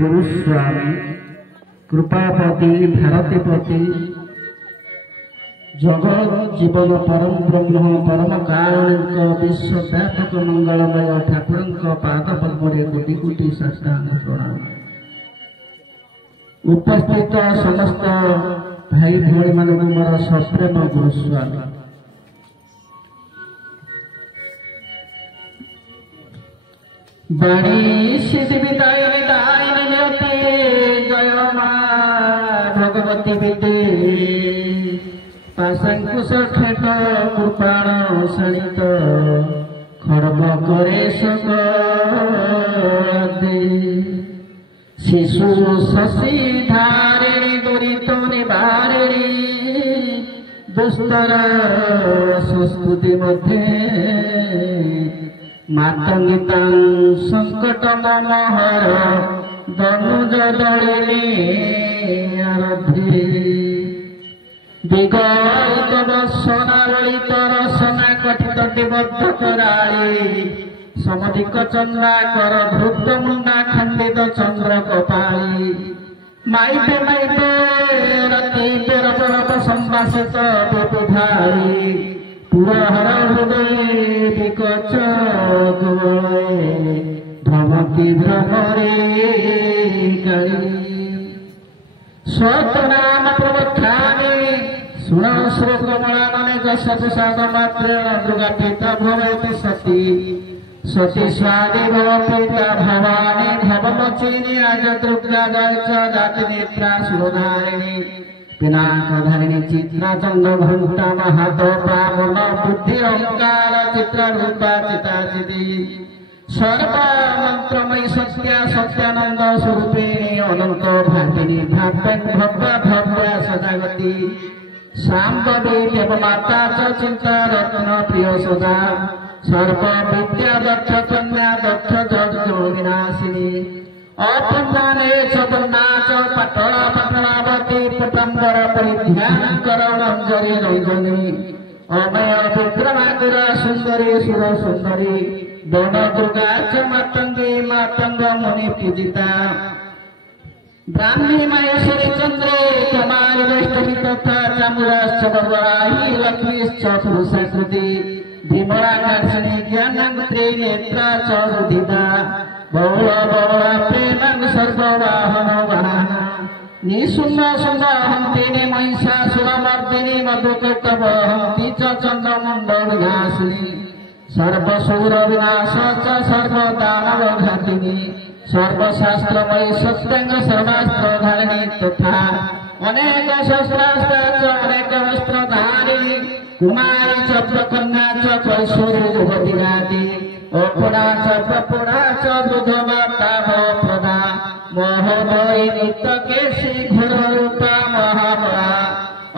गुरुस्वामी कृपापति भारतीपति जगत जीवन परम ब्रह्म परम कारुणिक विश्वव्यापक मंगलमय ठाकुर पाद पद्मे कोटि कोटि साष्टांग प्रणाम। उपस्थित समस्त भाई भौणी मान मोर सप्रेम गुरुस्वामी बाणी सिद्धि विदाय जय माँ भगवती विदे पाशंकुश ठेट कृपाण शणित खर्ब करे सगे शिशु शशि धारिणी दुरीत निवारिणी दुस्तर संस्कृति मध्य मातंगिता संकट मनोहर दनुज दलिनी आरभ्ये विगत वर्षनावलित रसना कथित बद्ध कराली समधिक चंद्राकर धृत मुंडा खंडित चंद्र कपाली माइपे रति पेर परप संवासित विपुधारी पुरहर हृदय विकच भ्रमति भ्रमरे सतनाम प्रवक्ष्यामि शुण श्लोकमणानेक सतसागमात्रेण दुर्गापीता भवति सती सती स्वादे भवपीता भवानी भवमचिनी आज दुर्गा जाति नेत्रा सुधारिणी पिनाकधारिणी चित्रा चंद्र घंटा महादोपा मन बुद्धि अहंकार चित्र रूपा चिताचिदी सर्वमंत्रमयी सत्या सत्यानंद स्वरूपिणी अनंत भागिनी भाव्यं भव्या भव्या सदागति शांभवी देवमाता च चिंता रत्न प्रिय सदा सर्व विद्या दक्ष कन्या दक्ष जग विनाशिनी अपन्नाने च बन्ना च पटला पटलावती पटंबर परिध्यान करणंजरी रंजनी अमय विक्रमाकुरा सुंदरी सुर सुंदरी वन दुर्गा च मातंगी मातंग मुनि पूजिता ब्राह्मी महेश्वरी चंद्रे कुमारी वैष्णवी तथा चामुंडाश्च वरवराही लक्ष्मीश्च पुरुषाकृति भीमराकार्षणी ज्ञानंत्री नेत्रा च रुधिता बहुल बहुला प्रेमं सर्ववाहन वाहना निशुम्भ शुम्भ हंतिनी महिषासुरमर्दिनी मधुकैटभ हंति च चंद्रमुंड विनाशिनी सर्वशूर विनाश च सर्वदानव घातिनी सर्वशास्त्रमयी सत्यांग सर्वास्त्र धारिणी तथा अनेक शस्त्रास्त्र अनेक वस्त्र धारिणी कुमारी च प्रकन्या च कैशोरी युवती गाती अपना च प्रपुणा च दुधमाता प्रदा मोहमयी नित्य केशी घोर रूपा महाबला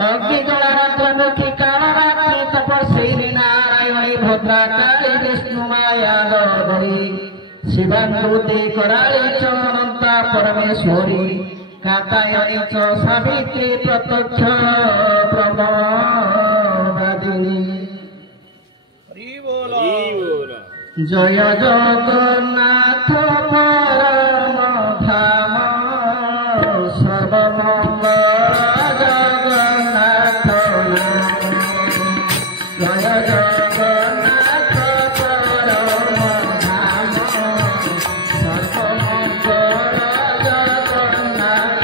अग्निजलामुखी कालरात्रि तपस्वी नारायणी भद्रा काली विष्णु माया गौरी शिवांकृति कराली च अनंता परमेश्वरी कात्यायनी च सावित्री प्रत्यक्ष ब्रह्मवादिनी जय जगन्नाथ परम धाम सर्वमंगल जगन्नाथ नाम जय जगन्नाथ परम धाम सर्वमंगल जगन्नाथ नाम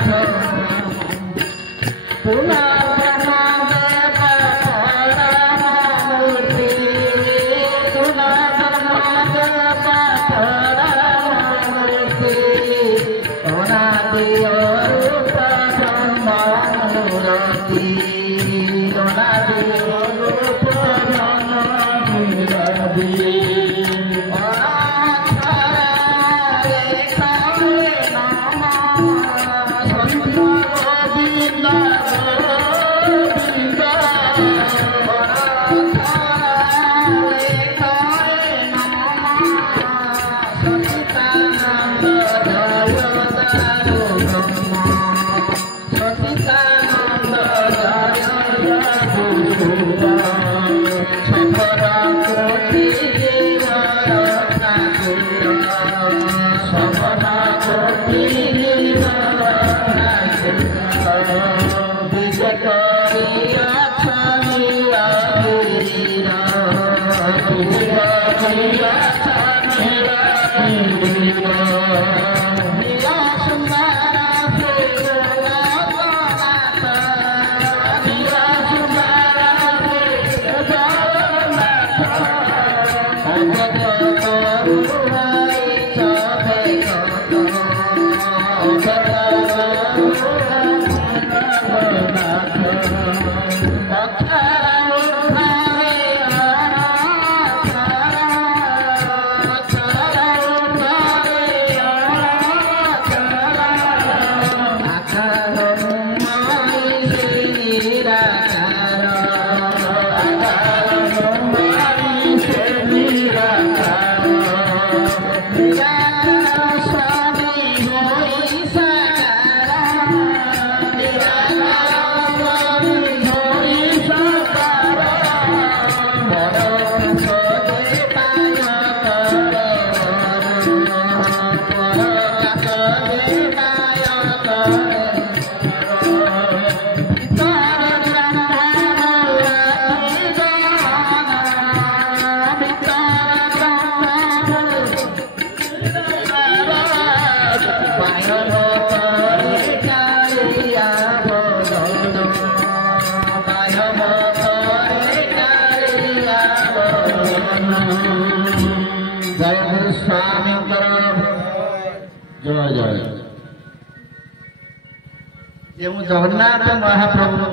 जगन्नाथ महाप्रभु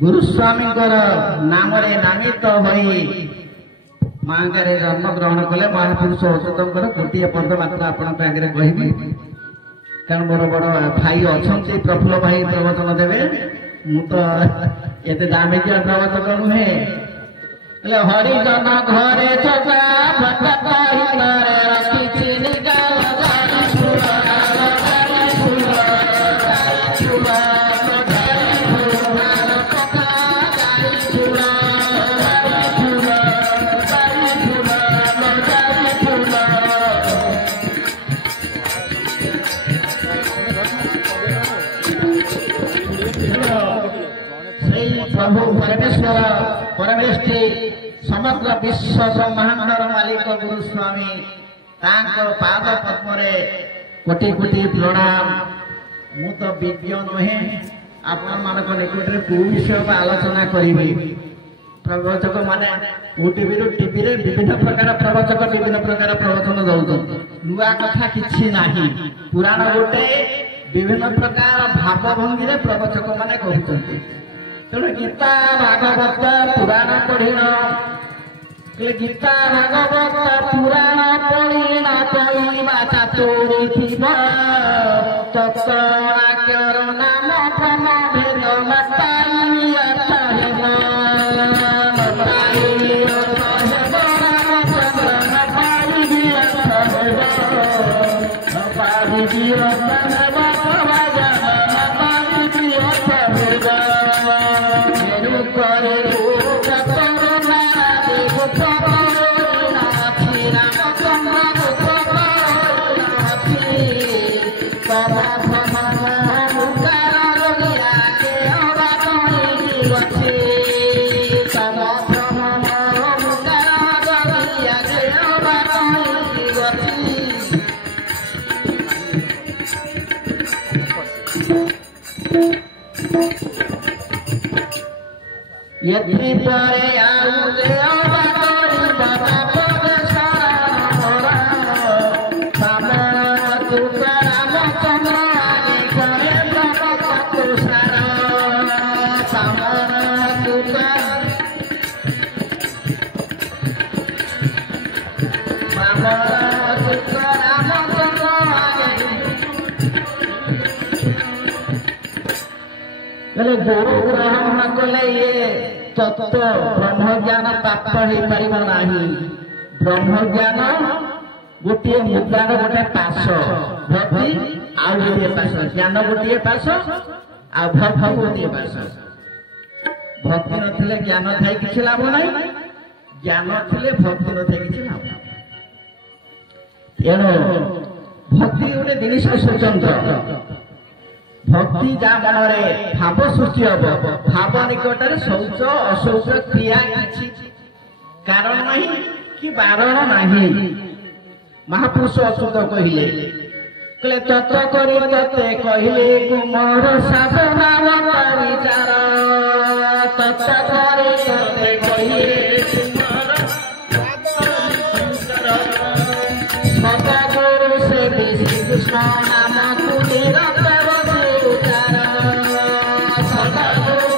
गुरुस्वामी नाम नामित होई मांगारे जन्म ग्रहण कले महापुरुष औषधर गोटे पद मात्र आपण कहबी कारण मोर बड़ भाई अच्छा प्रफुल्ल भाई प्रवचन देवे मु तो एते दामिकिया प्रवचक नुहे हरिजन घरे चका प्रभु परमेश्वर परमेष्टि समग्र विश्व ब्रह्मांडर मालिक गुरुस्वामी पाद पद्म कोटि कोटि प्रणाम। मु तो विज्ञ नुहे आपण मान निकट में कौ विषय आलोचना करी प्रवचक माने टीवी रे विभिन्न प्रकार प्रवचक विभिन्न प्रकार प्रवचन दौर नुआ कथा किछि नाही पुराण गोटे विभिन्न प्रकार भावभंगी रे प्रवचक माने कहते तेणु गीता भागवत पुराण पढ़िण गीता भागवत पुराण पढ़िण पढ़ा चातुरी थीब तत्वाक्यर नाम भ्रम भेद मताई यदि परे आउले अबागरी बाबा परेशान सामर तुकाराम चंद्र आगे करे बाबा तुषार सामर तुकाराम चंद्र आगे गुरु ग्रहण कले ये तत्व ब्रह्म ज्ञान प्राप्त हो पार ना ब्रह्म ज्ञान गोटे मुद्रार गोटे पाश भक्ति आउ गोटे पाश ज्ञान गोटे पाश आ भक्ति गोटे पाश भक्ति नथिले ज्ञान थाई किछि लाभ नाही ज्ञान थिले भक्ति नथाई किछि लाभ तेणु भक्ति गोटे जिनिस स्वतंत्र भक्ति जा मनरे भाव सृष्टि हम भाव निकटरे शौच अशौच क्रिया किछि कारण नहीं कि बारण नहीं महापुरुष अच्युत कहले कहले तत्व करी तते कहले कुमार साधना विचार तत्व करी तते कहले कुमार सदागुरु से श्री कृष्ण नाम निरंतर उच्चार सदागुरु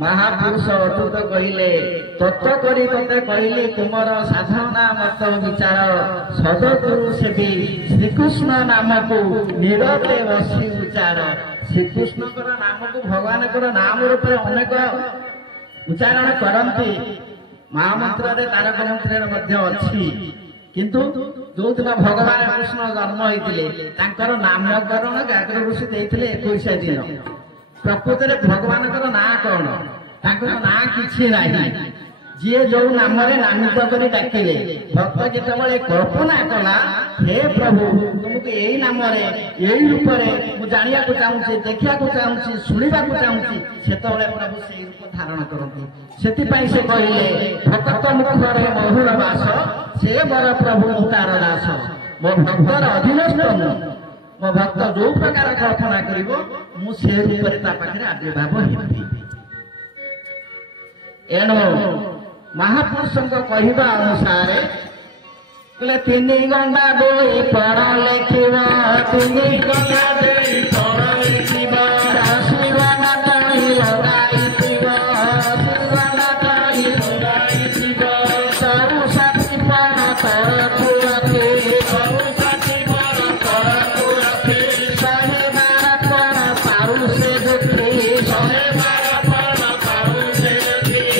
महापुरुष अच्युत कहले तत्व करी तते कहले तुमर साधना मत विचार सदगुरु सेवी श्रीकृष्ण नाम को निरते बसी उच्चार श्रीकृष्ण नाम को भगवान नाम रूप अनेक उच्चारण करती महामंत्र तारक मंत्र अच्छी किंतु जो दिन भगवान कृष्ण जन्म होते नामकरण व्याघ्र ऋषि देते 21 दिन प्रकृत में भगवान ना कौन ना कि जी जो नाम नामित कर डाकिले भक्त जिते कल्पना कला हे प्रभु तुमको यही नाम यही रूप में जाना चाहूँगी देखा चाहूँगी शुणा चाहूँगी से प्रभु से रूप धारण करती से कहले भक्त मुखरे महुर बास से बर प्रभु तार दास मो भक्तर अधीनस्थ मो भक्त जो प्रकार कल्पना कर से रूप आविर्भाव हेबी एणु महापुरुषों कहवा अनुसार कहले 3 घंटा बोई पढ़ लिखिब 3 घंटा बोई पढ़ लिखिब शिवना तई लगाइथिब शिवना तई लगाइथिब सबु साथी पर तरफु रखे सबु साथी पर तरफु रखे 112 पर पारु से दुखी 112 पर पारु से दुखी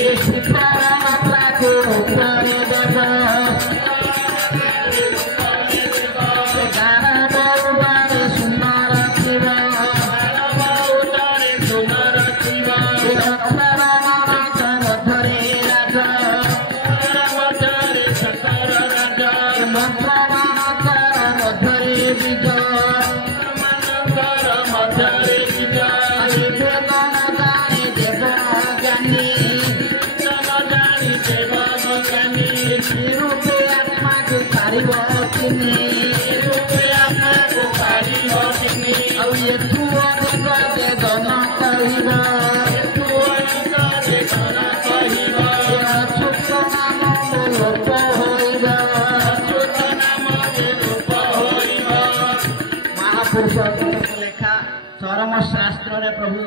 लेखा चरम शास्त्र प्रभु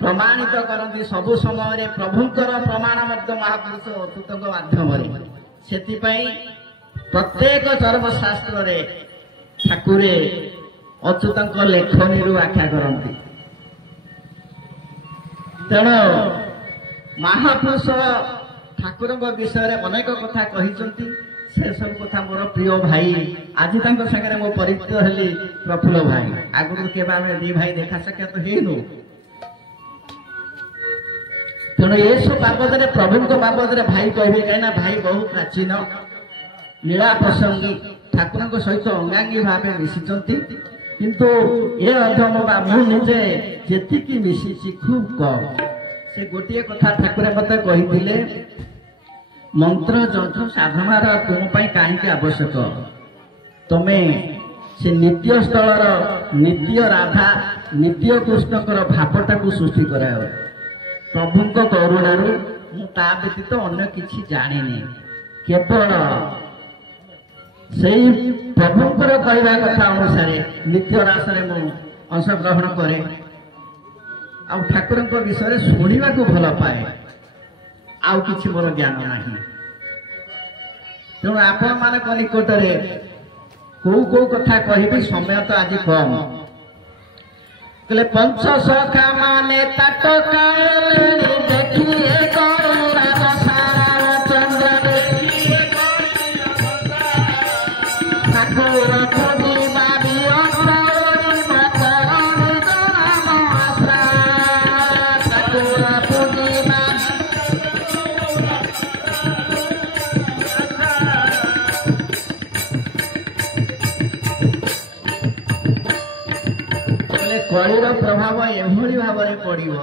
प्रमाणित करती सबु समय प्रभुंकर प्रमाण महापुरुष अच्युत माध्यम से प्रत्येक चरम शास्त्र ठाकुर अच्युत लेखनी व्याख्या करती तेणु महापुरुष ठाकुर विषय अनेक कथा कहते से सब कथा मोर प्रिय भाई आज सागर मो परिचित हेली प्रफुल्ल भाई आगुरी के दी भाई देखा साक्षात हेनु तेणु ये सब बाबद प्रभु बाबद भाई कहे कहीं भाई बहुत प्राचीन लीला प्रसंगी ठाकुर सहित अंगांगी भाव मिशिंट किंतु ये अध्ययन बा मुझे जी मिशी खूब कम से गोटे कथा ठाकुर मत कही मंत्र जंतु साधनार तुम कहीं आवश्यक तुम्हें से नित्य स्थलर नित्य राधा नित्य कृष्णकर भावटा को सृष्टि कराओ प्रभु करुणारू ता व्यतीत अन्य किसी जानी केवल से प्रभुंर कहवा कथा अनुसार नित्य रास अंशग्रहण करे ठाकुर विषय शुणा भल पाए आउ किछि मोर ज्ञान नहीं तेणु आपण मान निकटरे कौ कौ कथा कहि समय तो आज कम कहले पंच सखा माने ताट काले देखिए करुणा सारा चंद्र देखिए ঠাকুর পুজিবা বিয়ন্ত মকরণী জনম আশা ঠাকুর পুজিবা କଳିର ପ୍ରଭାବ ଏଭଳି ଭାବରେ ପଡିବ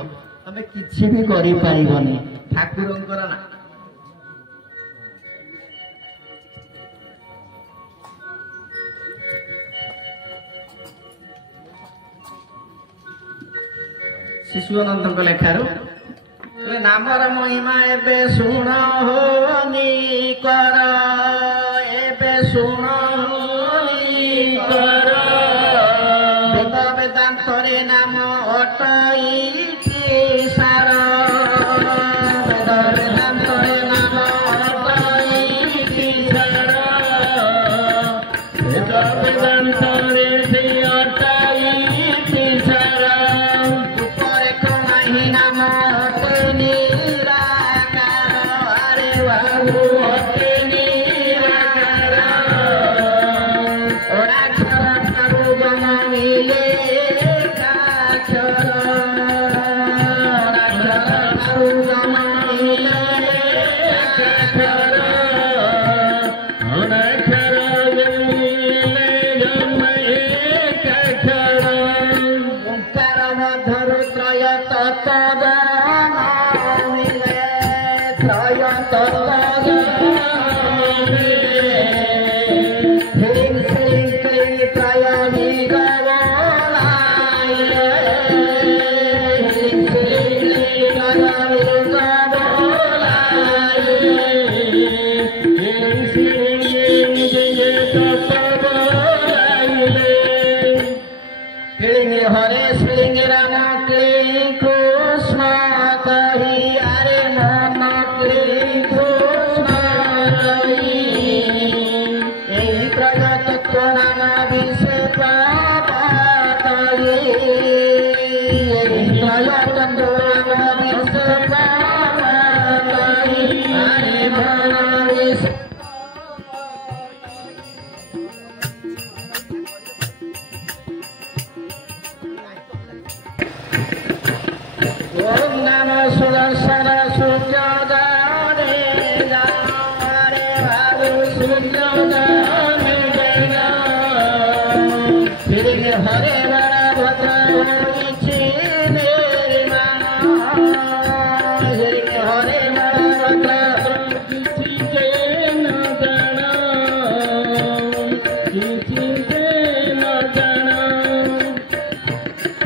ତମେ କିଛି ବି କରିପାରିବନି ଠାକୁରଙ୍କର ନା ଶିଶୁଅନନ୍ତଙ୍କ ଲେଖାରୁ ନାମର ମହିମା ଏବେ ଶୁଣ ହୋନି କର ଏବେ ଶୁଣ ହୋନି କର ବେଦ ବେଦାନ୍ତରେ ନାମ ଅଟଇଛି ସାର ବେଦ ବେଦାନ୍ତରେ ନାମ ଅଟଇଛି ସାର ବେଦ ବେଦାନ୍ତରେ ସେ ଅଟଇଛି ସାର ଉପରେ କଣାହି ନାମ ଅଟେ ନିରାକାର ଆରେ ବାବୁ ଅଟେ ନିରାକାର ଅଣାକ୍ଷର ଠାରୁ ଜନମିଲେ କାକ୍ଷର ଅଣାକ୍ଷର ଠାରୁ ଜନମିଲେ କାକ୍ଷର ଅଣାକ୍ଷର ଜନ୍ମିଲେ ଜନ୍ମ ଏକାକ୍ଷର ଓଙ୍କାର ମଧ୍ୟରୁ ତ୍ରୟ ତତ୍ତ୍ୱ ମିଳେ ତ୍ରୟ ତତ୍ତ୍ୱ ମିଳେ ହ୍ରୀଂ ଶ୍ରୀଂ କ୍ଲିଂ ତ୍ରୟ ନିଗମନାୟ ହ୍ରୀଂ ଶ୍ରୀଂ କ୍ଲିଂ ତ୍ରୟ ନିଗମନାୟ ହ୍ରୀଂ ଶ୍ରୀଂ କ୍ଲିଂ ଜୟ ତତ୍ତ୍ୱ ବୋଲାଇଲେ क्लीं हरे श्रीं राम क्लीं कृष्ण कही अरे मन क्लीं कृष्ण कही यही प्रगत नाम विषय पाई यही प्रगत नाम विषय पाई अरे मन विषय ओम नमः सुदर्शन सूर्योदय रे बाबू सूर्योदय फिर हरे बड़ा भद्र मेरी माँ हरे बड़ा भद्र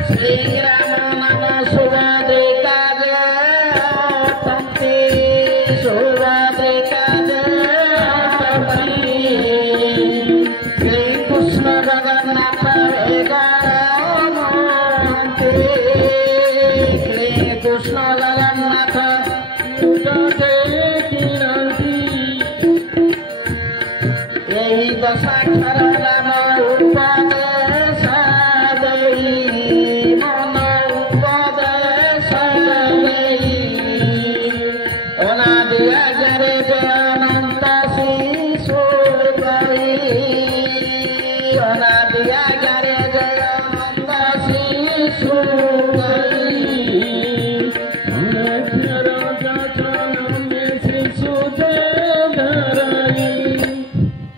श्री राम नाम सुभद्रिका पंक्ति सुभद्रिका पंक्ति श्री कृष्ण जगन्नाथ श्री कृष्ण जगन्नाथ यही दशाक्षर नाम उपदेश देई मन उपदेश देई अनादि आगरे अनंत शिशु करी अनादि आगरे अनंत शिशु करी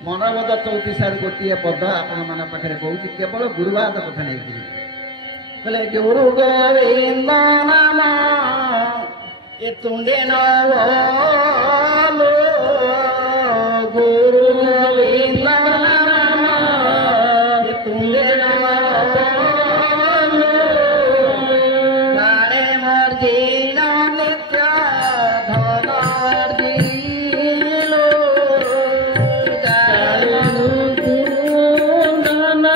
मनोबोध 34 गोटे पद आपण मान पाखे कहूँ केवल गुरुवाद कथा नहीं बोले गुरु गोविंद नाम ए तुंडे नो गुरु गोविंद नाम ए तुंडे नारे मोर जीन नित्य धन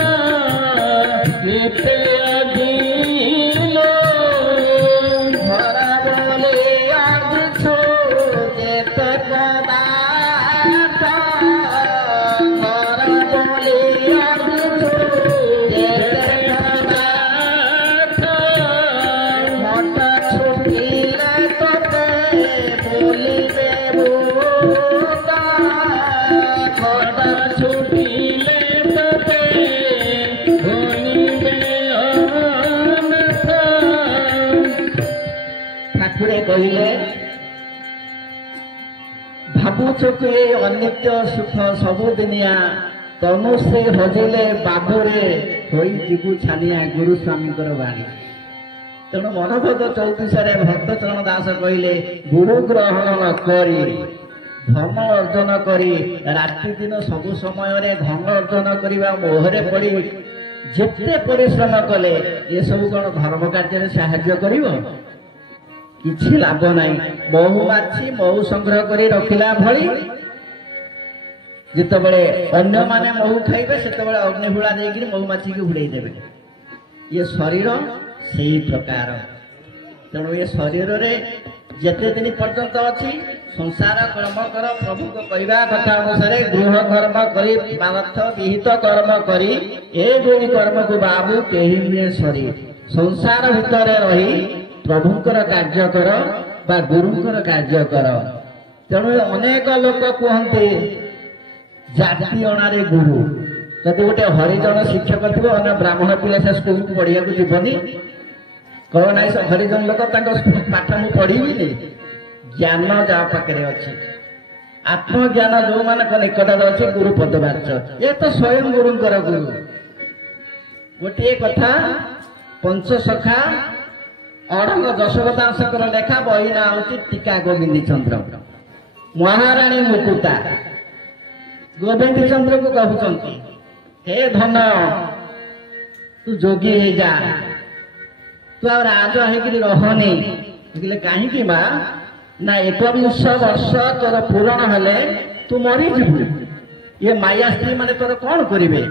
छुटिले ପଛକୁ ଏ ଅନିତ୍ୟ ସୁଖ ସବୁଦିନିଆ ତନୁଶ୍ରୀ ହଜିଲେ ବାବୁରେ ହୋଇଯିବୁ ଛାନିଆ ଗୁରୁ ସ୍ୱାମୀଙ୍କର ବାଣୀ। ତେଣୁ ମନୋଭୋଗ 34ରେ ଭକ୍ତଚରଣ ଦାସ କହିଲେ ଗୁରୁ ଗ୍ରହଣ ନ କରି ଧନ ଅର୍ଜନ କରି ରାତି ଦିନ ସବୁ ସମୟରେ ଧନ ଅର୍ଜନ କରିବା ମୋହରେ ପଡ଼ି ଯେତେ ପରିଶ୍ରମ କଲେ ଏସବୁ କ'ଣ ଧର୍ମ କାର୍ଯ୍ୟରେ ସାହାଯ୍ୟ କରିବ? କିଛି ଲାଭ ନାହିଁ। ମହୁମାଛି ମହୁ ସଂଗ୍ରହ କରି ରଖିଲା ଭଳି ଯେତେବେଳେ ଅନ୍ୟମାନେ ମହୁ ଖାଇବେ ସେତେବେଳେ ଅଗ୍ନିହୁଳା ଦେଇକିରି ମହୁମାଛିକି ଉଡ଼େଇ ଦେବେ। ଇଏ ଶରୀର ସେଇ ପ୍ରକାର। ତେଣୁ ଏ ଶରୀରରେ ଯେତେ ଦିନ ପର୍ଯ୍ୟନ୍ତ ଅଛି ସଂସାର କର୍ମ କର। ପ୍ରଭୁଙ୍କ କହିବା କଥା ଅନୁସାରେ ଗୃହ କର୍ମ କରି ପାର୍ଥ ବିହିତ କର୍ମ କରି ଏ ଦୁଇ କର୍ମକୁ ବାବୁ କେହି ନୁହେଁ ସରି। ସଂସାର ଭିତରେ ରହି ପ୍ରଭୁଙ୍କର କାର୍ଯ୍ୟ କର ବା ଗୁରୁଙ୍କର କାର୍ଯ୍ୟ କର। ତେଣୁ ଅନେକ ଲୋକ କୁହନ୍ତି ଜାତି ଅଣାରେ ଗୁରୁ। ଯଦି ଗୋଟେ ହରିଜନ ଶିକ୍ଷକ ଥିବ ଅନ୍ୟ ବ୍ରାହ୍ମଣ ପିଲା ସେ ସ୍କୁଲକୁ ପଢିବାକୁ ଯିବନି। କହ ନାହିଁ ସେ ହରିଜନ ଲୋକ ତାଙ୍କ ପାଠ ମୁଁ ପଢିବିନି। ଜ୍ଞାନ ଯାହା ପାଖରେ ଅଛି, ଆତ୍ମଜ୍ଞାନ ଯୋଉମାନଙ୍କ ନିକଟରେ ଅଛି ଗୁରୁ ପଦବାଚ୍ୟ। ଏ ତ ସ୍ୱୟଂ ଗୁରୁଙ୍କର ଗୁରୁ। ଗୋଟିଏ କଥା ପଞ୍ଚସଖା ଅଢଙ୍ଗ ଯଶୋଦାସଙ୍କର ଲେଖା ବହି ନାଁ ହଉଛି ଟୀକା ଗୋବିନ୍ଦ ଚନ୍ଦ୍ର। ମହାରାଣୀ ମୁକୁତା ଗୋବିନ୍ଦ ଚନ୍ଦ୍ରକୁ କହୁଛନ୍ତି ହେ ଧନ ତୁ ଯୋଗୀ ହେଇଯା, ତୁ ଆଉ ରାଜ ହେଇକିରି ରହନି। କହିଲେ କାହିଁକି ମା? ନା 21 ବର୍ଷ ତୋର ପୂରଣ ହେଲେ ତୁ ମରିଯିବୁ। ଇଏ ମାୟା ସ୍ତ୍ରୀ ମାନେ ତୋର କଣ କରିବେ?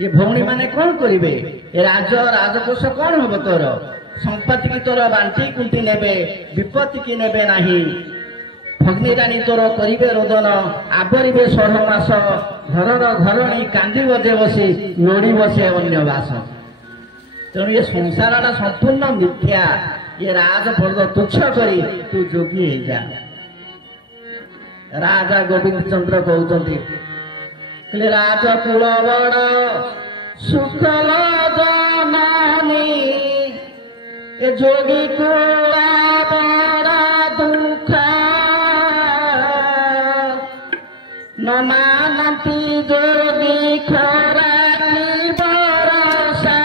ଇଏ ଭଉଣୀ ମାନେ କଣ କରିବେ? ଏ ରାଜକୋଷ କଣ ହବ? ତୋର ସମ୍ପତ୍ତି କି ତୋର ବାଣ୍ଟି କୁଣ୍ଟି ନେବେ, ବିପତ୍ତି କି ନେବେ ନାହିଁ। ଭଗ୍ନୀ ରାଣୀ ତୋର କରିବେ ରୋଦନ, ଆବରିବେ 16 ମାସ। ଘରର ଘରଣୀ କାନ୍ଦିବ ଯେ ବସି, ଲୋଡ଼ିବ ସେ ଅନ୍ୟ ବାସ। ତେଣୁ ଏ ସଂସାରଟା ସମ୍ପୂର୍ଣ୍ଣ ମିଥ୍ୟା। ଏ ରାଜପଦ ତୁଚ୍ଛ କରି ତୁ ଯୋଗୀ ହେଇଯା। ରାଜା ଗୋବିନ୍ଦ ଚନ୍ଦ୍ର କହୁଛନ୍ତି କହିଲେ ରାଜକୁଳ ବଡ଼ ସୁଖଲ ଜନନୀ, ଏ ଯୋଗୀ କୁଳ ବଡ଼ ଦୁଃଖ। ନ ମାନନ୍ତି ଯୋଗୀ ଖରା ବରସା,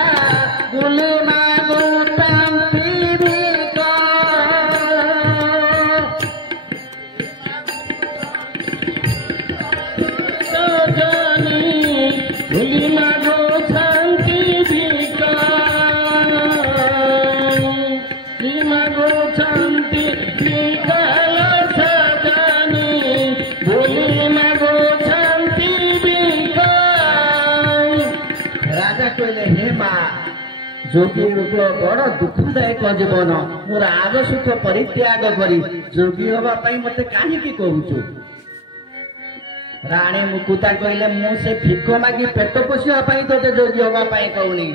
ଗୁଲି ମାଗୁଛନ୍ତି ଭିକ। ଗୁଲି ମାଗୁଛନ୍ତି ଭିକ, ମାଗୁଛନ୍ତି ଭିକ ସଜନୀ, ଗୁଲି ମାଗୁଛନ୍ତି ଭିକ। ରାଜା କହିଲେ ହେ ମା, ଯୋଗୀ ବଡ଼ ଦୁଃଖଦାୟକ ଜୀବନ। ମୁଁ ରାଜସୁଖ ପରିତ୍ୟାଗ କରି ଯୋଗୀ ହବା ପାଇଁ ମତେ କାହିଁକି କହୁଛୁ? ରାଣୀ ମୁକୁତା କହିଲେ ମୁଁ ସେ ଭିକ ମାଗି ପେଟ ପୋଷିବା ପାଇଁ ତୋତେ ଯୋଗୀ ହବା ପାଇଁ କହୁନି।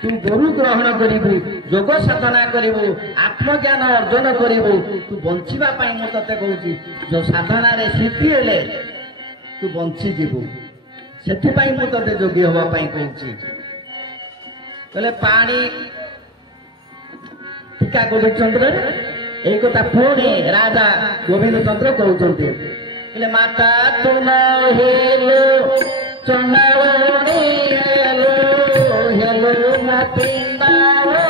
ତୁ ଗୁରୁ ଗ୍ରହଣ କରିବୁ, ଯୋଗ ସାଧନା କରିବୁ, ଆତ୍ମଜ୍ଞାନ ଅର୍ଜନ କରିବୁ। ତୁ ବଞ୍ଚିବା ପାଇଁ ମୁଁ ତତେ କହୁଛି। ଯୋଉ ସାଧନାରେ ସିଦ୍ଧି ହେଲେ ତୁ ବଞ୍ଚିଯିବୁ, ସେଥିପାଇଁ ମୁଁ ତତେ ଯୋଗୀ ହବା ପାଇଁ କହୁଛି। କହିଲେ ପାଣି ଟୀକା ଗୋବିନ୍ଦ ଚନ୍ଦ୍ରରେ ଏଇ କଥା ପୁଣି ରାଜା ଗୋବିନ୍ଦ ଚନ୍ଦ୍ର କହୁଛନ୍ତି। କହିଲେ ମାତା ତୁ ନ ହେଲୁ ଚଣ୍ଡାଳୀ ହେଲୁ, ହେଲୁ ମୋ ପିଣ୍ଡାରୀ।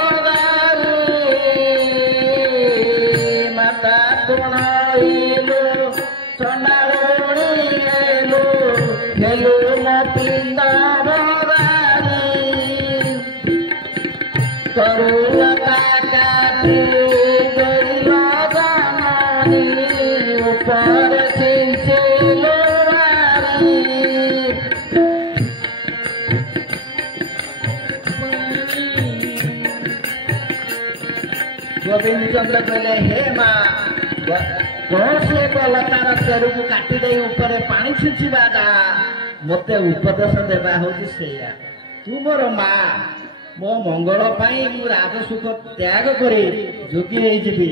ମାତା ତୁ ନ ହେଲୁ ଚଣ୍ଡାଳୀ ହେଲୁ, ହେଲୁ ମୋ ପିଣ୍ଡାରୀ। କରୁଲତା କାଟି ଗରିଲ ଜନନୀ, ଉପରେ ଛିଞ୍ଚିଲୁ ବାରି। ଗୋବିନ୍ଦ ଚନ୍ଦ୍ର କହିଲେ ହେ ମା, କୌଣସି ଏକ ଲତାର ଚେରକୁ କାଟି ଦେଇ ଉପରେ ପାଣି ଛିଞ୍ଚିବା ଯା ମତେ ଉପଦେଶ ଦେବା ହଉଛି ସେଇଆ। ତୁ ମୋର ମା, ମୋ ମଙ୍ଗଳ ପାଇଁ ମୁଁ ରାଜସୁଖ ତ୍ୟାଗ କରି ଯୋଗୀ ହେଇଯିବି।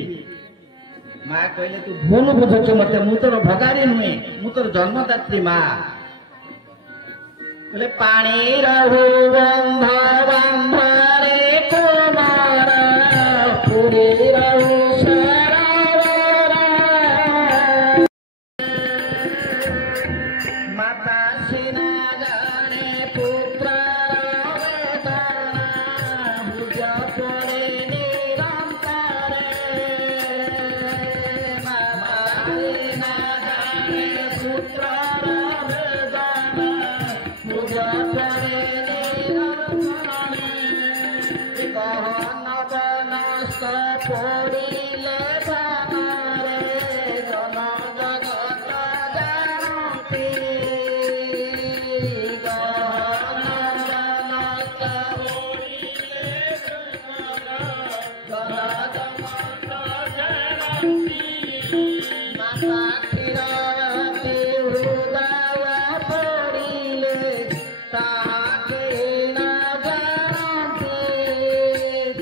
ମା କହିଲେ ତୁ ଭୁଲ ବୁଝୁଛୁ ମତେ, ମୁଁ ତୋର ଭଗାରୀ ନୁହେଁ, ମୁଁ ତୋର ଜନ୍ମଦାତ୍ରୀ ମା। କହିଲେ ପାଣି ରହୁ ବନ୍ଧ ବନ୍ଧରେ କୁମାର, ପୁରୀ ରହୁ ସରୋବର। ସିନା ଜାଣେ ପୁତ୍ର ଭୁଜ ପଡ଼େ ନିରନ୍ତରେ ମାମା ସିନା ଜାଣେ ପୁତ୍ର ଭୁଜ ପଡ଼େ ନିରନ୍ତରେ ଗହନ ବନସ୍ତ ପଡ଼ିଲେ ଭାବରେ ଜନ ଜଗତ ଜାଣନ୍ତି ଗହନ ବନସ୍ତ ପଡ଼ିଲେ ଜନ ଜଗତ ଜାଣନ୍ତି ମାତା କ୍ଷୀରବତୀ ହୃଦୟ ପଡ଼ିଲେ ତାହା କେହି ନ ଜାଣନ୍ତି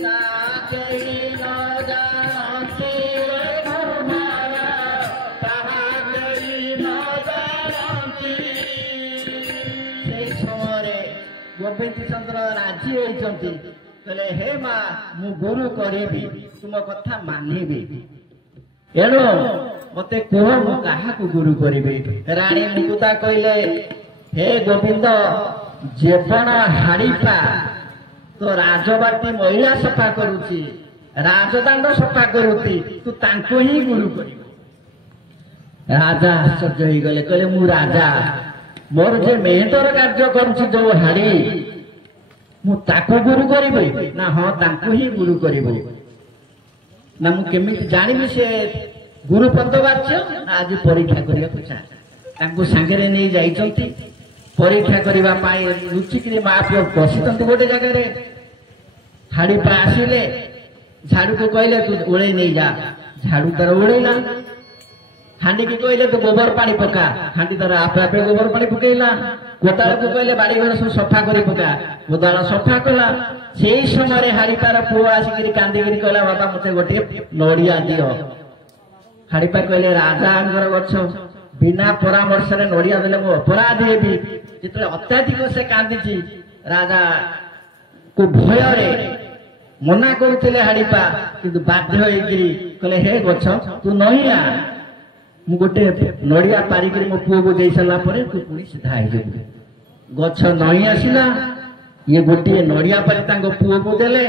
ତାହା କେହି ନ ଜାଣନ୍ତି ଭ୍ରମର ତାହା କେହି ନ ଜାଣନ୍ତି। ସେଇ ସମୟରେ ଗୋବିନ୍ଦ ଚନ୍ଦ୍ର ରାଜି ହୋଇଛନ୍ତି କହିଲେ ହେ ମା ମୁଁ ଗୁରୁ କରିବି ତୁମ କଥା ମାନିବି ଏଣୁ ମତେ କୁହ ମୁଁ କାହାକୁ ଗୁରୁ କରିବି। ରାଣୀ ମୁକୁତା କହିଲେ ହେ ଗୋବିନ୍ଦ ଯେପଣ ହାଡ଼ିପା ତ ରାଜବାଟୀ ମହିଳା ସଫା କରୁଛି ରାଜଦାଣ୍ଡ ସଫା କରୁଛି ତୁ ତାଙ୍କୁ ହିଁ ଗୁରୁ କରିବୁ। ରାଜା ଆଶ୍ଚର୍ଯ୍ୟ ହେଇଗଲେ କହିଲେ ମୁଁ ରାଜା ମୋର ଯେ ମେହେନ୍ଦର କାର୍ଯ୍ୟ କରୁଛି ଯୋଉ ହାଡ଼ି ମୁଁ ତାକୁ ଗୁରୁ କରିବି ନା ହଁ ତାଙ୍କୁ ହିଁ ଗୁରୁ କରିବି ନା ମୁଁ କେମିତି ଜାଣିବି ସେ ଗୁରୁ ପଦବାଚ୍ୟ ଆଜି ପରୀକ୍ଷା କରିବାକୁ ଚାହେଁ। ତାଙ୍କୁ ସାଙ୍ଗରେ ନେଇ ଯାଇଛନ୍ତି ପରୀକ୍ଷା କରିବା ପାଇଁ ଲୁଚିକିରି ମା ପୁଅ ବସିଛନ୍ତି ଗୋଟେ ଜାଗାରେ ହାଡ଼ିପା ଆସିଲେ ଝାଡୁକୁ କହିଲେ ତୁ ଓଳେଇ ନେଇ ଯା ଝାଡୁ ତାର ଓଳେଇଲା ହାଣ୍ଡିକି କହିଲେ ତୁ ଗୋବର ପାଣି ପକା ହାଣ୍ଡି ତାର ଆପେ ଆପେ ଗୋବର ପାଣି ପକେଇଲା କୋଦାଳକୁ କହିଲେ ବାଡି ଘର ସବୁ ସଫା କରି ପକା କୋଦାଳ ସଫା କଲା। ସେଇ ସମୟରେ ହାଡ଼ିପାର ପୁଅ ଆସିକିରି କାନ୍ଦିକିରି କହିଲା ବାବା ମତେ ଗୋଟିଏ ନଡିଆ ଦିଅ। ହାଡ଼ିପା କହିଲେ ରାଜାଙ୍କର ଗଛ ବିନା ପରାମର୍ଶରେ ନଡିଆ ଦେଲେ ମୁଁ ଅପରାଧ ହେବି। ଯେତେବେଳେ ଅତ୍ୟଧିକ ସେ କାନ୍ଦିଛି ରାଜା କୁ ଭୟରେ ମନା କରୁଥିଲେ ହାଡ଼ିପା କିନ୍ତୁ ବାଧ୍ୟ ହେଇକିରି କହିଲେ ହେ ଗଛ ତୁ ନଇଁ ଆ ମୁଁ ଗୋଟେ ନଡିଆ ପାରିକିରି ମୋ ପୁଅକୁ ଦେଇ ସାରିଲା ପରେ ତୁ ପୁଣି ସିଧା ହେଇଯିବୁ। ଗଛ ନଇଁ ଆସିଲା ଇଏ ଗୋଟିଏ ନଡିଆ ପାରି ତାଙ୍କ ପୁଅକୁ ଦେଲେ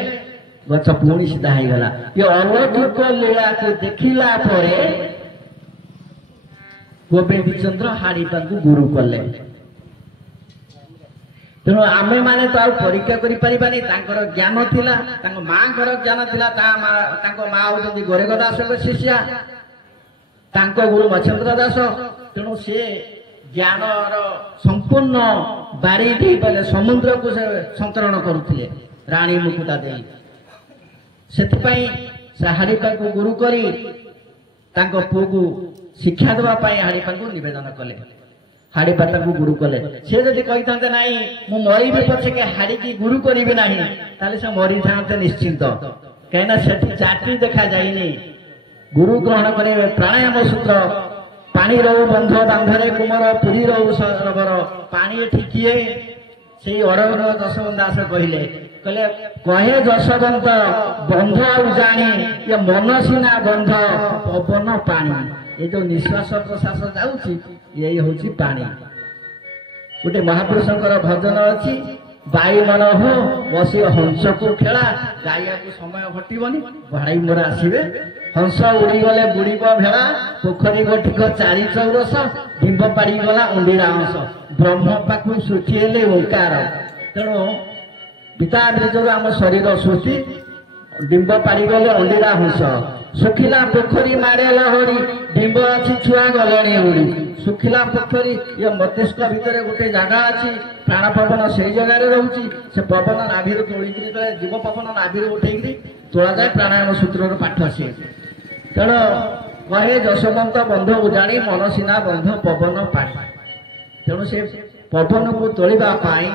ଗଛ ପୁଣି ସିଧା ହେଇଗଲା। ଇଏ ଅଲୌକିକ ଲୀଳାକୁ ଦେଖିଲା ପରେ ଗୋବିନ୍ଦ ଚନ୍ଦ୍ର ହାଡ଼ିପାଙ୍କୁ ଗୁରୁ କଲେ। ତେଣୁ ଆମେ ମାନେ ତ ଆଉ ପରୀକ୍ଷା କରିପାରିବାନି। ତାଙ୍କର ଜ୍ଞାନ ଥିଲା ତାଙ୍କ ମାଙ୍କର ଜ୍ଞାନ ଥିଲା ତାଙ୍କ ମା ହଉଛନ୍ତି ଗୋରେଖ ଦାସଙ୍କ ଶିଷ୍ୟା ତାଙ୍କ ଗୁରୁ ମଚ୍ଛେନ୍ଦ୍ର ଦାସ। ତେଣୁ ସେ ଜ୍ଞାନର ସମ୍ପୂର୍ଣ୍ଣ ବାରି ଦେଇପାରିଲେ ସମୁଦ୍ରକୁ ସେ ସନ୍ତରଣ କରୁଥିଲେ ରାଣୀ ମୁକୁତା ଦେଇ। ସେଥିପାଇଁ ସେ ହାଡ଼ିପାଙ୍କୁ ଗୁରୁ କରି ତାଙ୍କ ପୁଅକୁ ଶିକ୍ଷା ଦେବା ପାଇଁ ହାଡ଼ିପାଙ୍କୁ ନିବେଦନ କଲେ। ହାଡ଼ିପା ତାଙ୍କୁ ଗୁରୁ କଲେ। ସେ ଯଦି କହିଥାନ୍ତେ ନାଇଁ ମୁଁ ମରିବି ପଛକେ ହାଡ଼ିକି ଗୁରୁ କରିବି ନାହିଁ ତାହେଲେ ସେ ମରିଥାନ୍ତେ ନିଶ୍ଚିନ୍ତ। କାହିଁକିନା ସେଠି ଜାତି ଦେଖାଯାଇନି। ଗୁରୁ ଗ୍ରହଣ କରିବେ ପ୍ରାଣାୟାମ ସୂତ୍ର ପାଣି ରହୁ ବନ୍ଧ ବାନ୍ଧରେ କୁମର ପୁରୀ ରହୁ ସରୋବର ପାଣି ଏଠି କିଏ ସେଇ ଅରଗର ଯଶୋବନ୍ତ ଦାସ କହିଲେ କହେ ଯଶୋବନ୍ତ ବନ୍ଧ ଆଉ ଜାଣି ଏ ମନ ସିନା ବନ୍ଧ ପବନ ପାଣି। ଏ ଯୋଉ ନିଶ୍ୱାସ ପ୍ରଶ୍ୱାସ ଯାଉଛି ଏଇ ହଉଛି ପାଣି। ଗୋଟେ ମହାପୁରୁଷଙ୍କର ଭଜନ ଅଛି ବାୟୁମନ ହୋ ବସି ହଂସକୁ ଖେଳା ଗାଇବାକୁ ସମୟ ଘଟିବନି ଭାଇ ମୋର ଆସିବେ ହଂସ ଉଡ଼ିଗଲେ ବୁଡ଼ିବ ଭେଳା ପୋଖରୀ ଗୋଟିକ ଚାରି ଚୌରସ ଡିମ୍ବ ପାଡ଼ିଗଲା ଉଣ୍ଡିରା ହଂସ ବ୍ରହ୍ମ ପାଖକୁ ସୃଷ୍ଟି ହେଲେ ଓଙ୍କାର। ତେଣୁ ପିତା ବୀଜରୁ ଆମ ଶରୀର ସୃଷ୍ଟି ଡିମ୍ବ ପାଡ଼ିଗଲେ ଉଣ୍ଡିରା ହଂସ ଶୁଖିଲା ପୋଖରୀ ମାରେ ଲହରୀ ଡିମ୍ବ ଅଛି ଛୁଆ ଗଲେଣି ଉଡ଼ି। ଶୁଖିଲା ପୋଖରୀ ଇଏ ମସ୍ତିଷ୍କ ଭିତରେ ଗୋଟେ ଜାଗା ଅଛି ପ୍ରାଣ ପବନ ସେଇ ଜାଗାରେ ରହୁଛି। ସେ ପବନ ନାଭିରୁ ତୋଳିକିରି ଜୀବ ପବନ ନାଭିରୁ ଉଠେଇକିରି ତୋଳାଯାଏ ପ୍ରାଣାୟାମ ସୂତ୍ରର ପାଠ ସିଏ। ତେଣୁ କହେ ଯଶୋବନ୍ତ ବନ୍ଧ ଉଜାଣି ମନ ସିନା ବନ୍ଧ ପବନ ପାଣି। ତେଣୁ ସେ ପବନକୁ ତୋଳିବା ପାଇଁ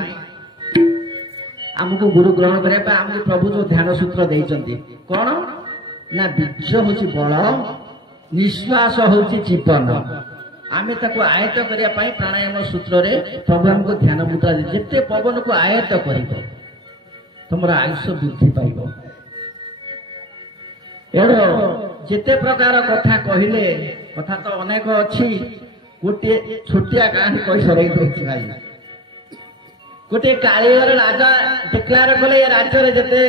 ଆମକୁ ଗୁରୁ ଗ୍ରହଣ କରିବା ପାଇଁ ଆମକୁ ପ୍ରଭୁ ଯୋଉ ଧ୍ୟାନ ସୂତ୍ର ଦେଇଛନ୍ତି କଣ ନା ବୀଜ ହଉଛି ବଳ ନିଶ୍ୱାସ ହଉଛି ଜୀବନ। ଆମେ ତାକୁ ଆୟତ୍ତ କରିବା ପାଇଁ ପ୍ରାଣାୟାମ ସୂତ୍ରରେ ପ୍ରଭୁ ଆମକୁ ଧ୍ୟାନ ମୁଦ୍ରା ଯେତେ ପବନକୁ ଆୟତ୍ତ କରିବ ତମର ଆୟୁଷ ବୃଦ୍ଧି ପାଇବ। ଏଣୁ ଯେତେ ପ୍ରକାର କଥା କହିଲେ କଥା ତ ଅନେକ ଅଛି गोटे छोटिया कहानी कही सर भाई गोटे कारीगर राजा डिक्लेयर कले राज्य जिते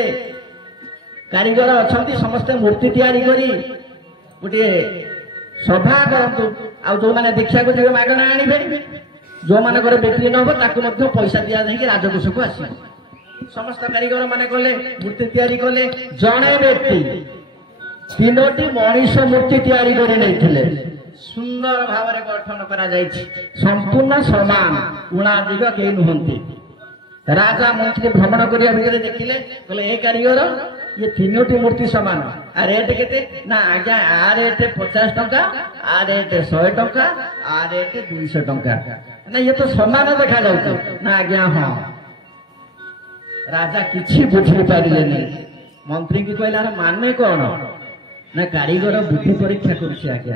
कारीगर अच्छा समस्ते मूर्ति तैयारी करी गोटे सभा करतु आ जो मैंने दीक्षा को जब मागणा आने जो मान बिक्री न हो पैसा दिया जाए राजकोष को आस समस्त कारीगर माने कले मूर्ति तैयारी कले जड़े व्यक्ति 3टी मनीष मूर्ति तैयारी कर सुंदर भाव गठन कर संपूर्ण समान उणाधिक कई नुहति राजा मंत्री भ्रमण करने भितर देखिले कहले ए कारीगर ये 3टी मूर्ति समान आ रेट केते ना आज्ञा आ रेट 50 टंका आ रेट 100 टंका आ रेट 200 टंका ना ये तो समान देखा जाउछ ना आज्ञा हाँ राजा किछि बुझी पारिले नहीं मंत्री की कहला माने कौन ना कारीगर बुद्धि परीक्षा करछि आज्ञा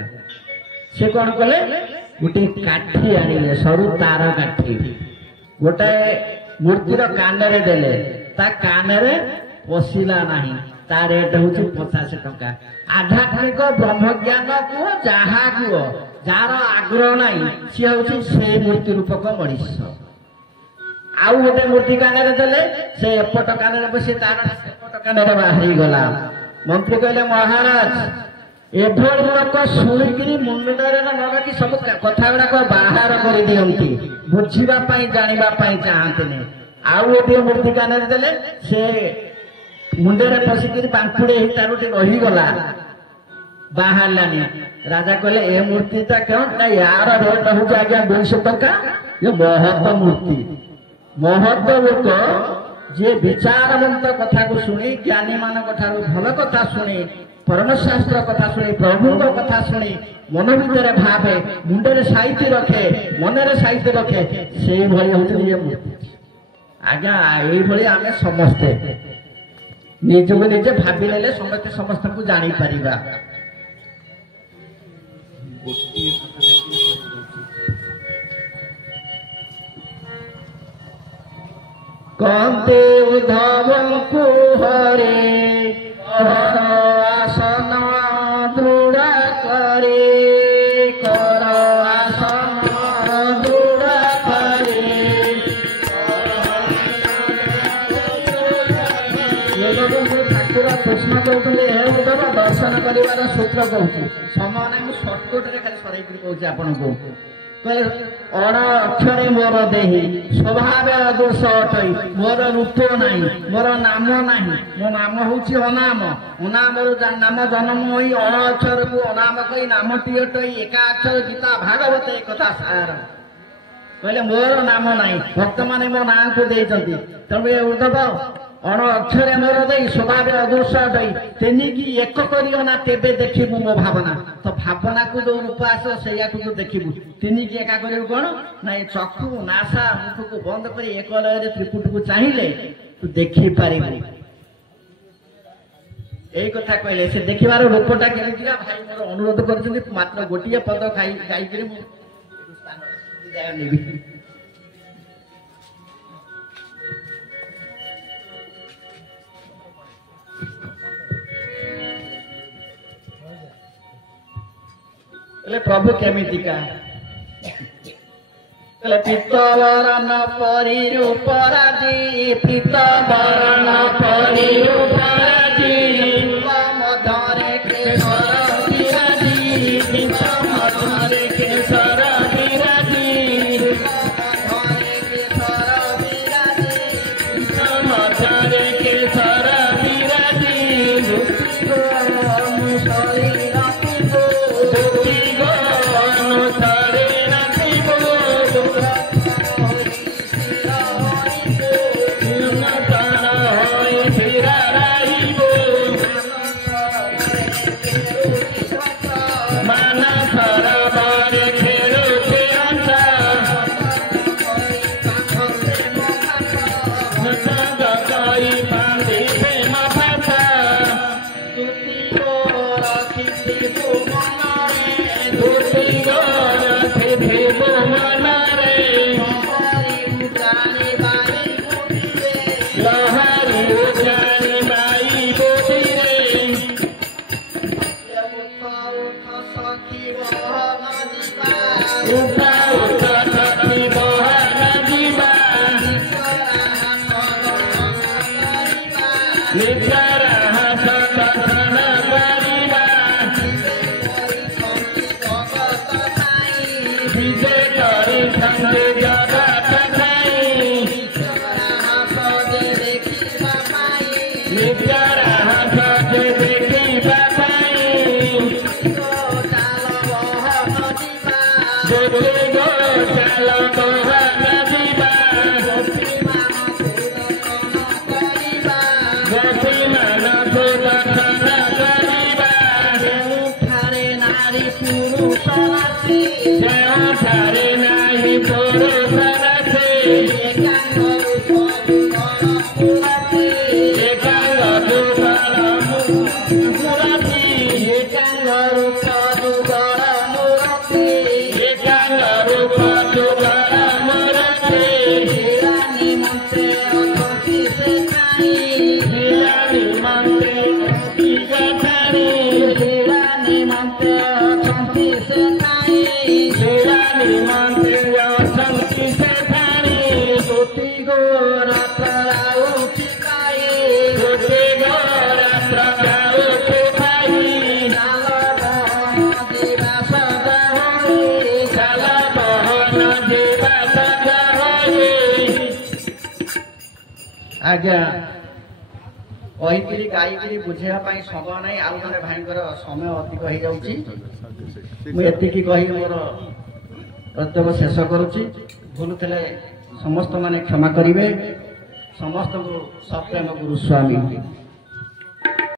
से कौन कले गोटे काठी आनिले सरू तार काठी गोटे मूर्तिर कानरे देले ता कानरे पशिला नहीं ता रेट हूँ 50 टंका आध्यात्मिक ब्रह्मज्ञान को जहा को जार आग्रह नहीं सी हूँ से मूर्ति रूपक मनीष आउ गोटे मूर्ति कान देले से एपट कान बसी तार सेपट कान बाहरी गला मंत्री कहले महाराज एभली लोक शुणिकी मुंडरे नरकी सब कथा गुड़ाक बाहर कर दिखती बुझापी जानापी चाहते आउ गोटे मूर्ति कान देले से मुंडरे पशिक पांखुड़ी तार रहीगला बाहरलानी राजा कहले ए मूर्तिटा क्यों ना यार रेट हूँ आज्ञा 200 टंका ये महत्व मूर्ति महत्व लोक जे विचारवंत कथा को शुणी ज्ञानी मान भल कथा शुणी परमशास्त्र कथा शुणी प्रभु कथा शुणी मन भर भावे मुंडे साइति रखे मनरे साइति रखे से ये मूर्ति आज्ञा ये आम समस्ते निजको निजे भाविले समस्ते समस्त को जानी पारिबा कंते उद्धव को हरे आसन दृढ़ करे कर आसन दृढ़ करे ठाकुर प्रश्न कहते उद्धव दर्शन कर सूत्र कहूँ समय ना मुझे सर्टकट खाली सर कहूँ आपन को अण अक्षरे मोर देही स्वभाव अदोष अटई मोर रूप नहीं मोर नाम नहीं मो नाम हूँ अनाम अनाम नाम जन्म हो अण अक्षर को अनाम कही नामटी अटई एका अक्षर गीता भागवत एक कथा सार कहले मोर नाम नहीं भक्त माने मो ना को देइछंती तबे उद्धव अण अक्षरे मोर दे स्वभाव अदोष अटई तेनिकी एक करियो ना तेबे देखिबु मो भावना तो भावना को जो रूप आस से देखिबु तेनिकी एका करियो कोन ना चक्षु नासा मुख को बंद कर एक लय त्रिपुट को चाहिए तू देखि पारिबु ए कथा कहले से देखिबार रूपटा केमितिला भाई मोर अनुरोध करछन्ती मात्र गोटिए पद खाई खाई करी मु स्थान जाय नेबी प्रभु केमितिका पीतवरण परिरूपराजी पीतवरण परिरूपराजी मधरे केशर विराजी मधरे केशर विराजी मधरे केशर विराजी मधरे केशर विराजी ନିଜର ହାତ ଦର୍ଶନ କରିବା ବିଜେ କରିଛନ୍ତି ଜଗତ ପାଇଁ ନିଜର ହାତ ଦେଖିବା ପାଇଁ ଗୋଟି ଗୋ ଚାଲ ବହନ ଯିବା ଗୋପୀମାନଙ୍କୁ ଦର୍ଶନ କରିବା ଯେଉଁଠାରେ ନାହିଁ ପୁରୁଷ ରାଶି आज्ञा कहीकि गायिकी बुझाई समय ना आउ जड़े भाई समय अधिक हो जाऊँगी मुझे कही मोर कर्तव्य शेष करुच्ची भूल थे समस्त माने क्षमा करेंगे समस्त को सप्रेम गुरुस्वामी।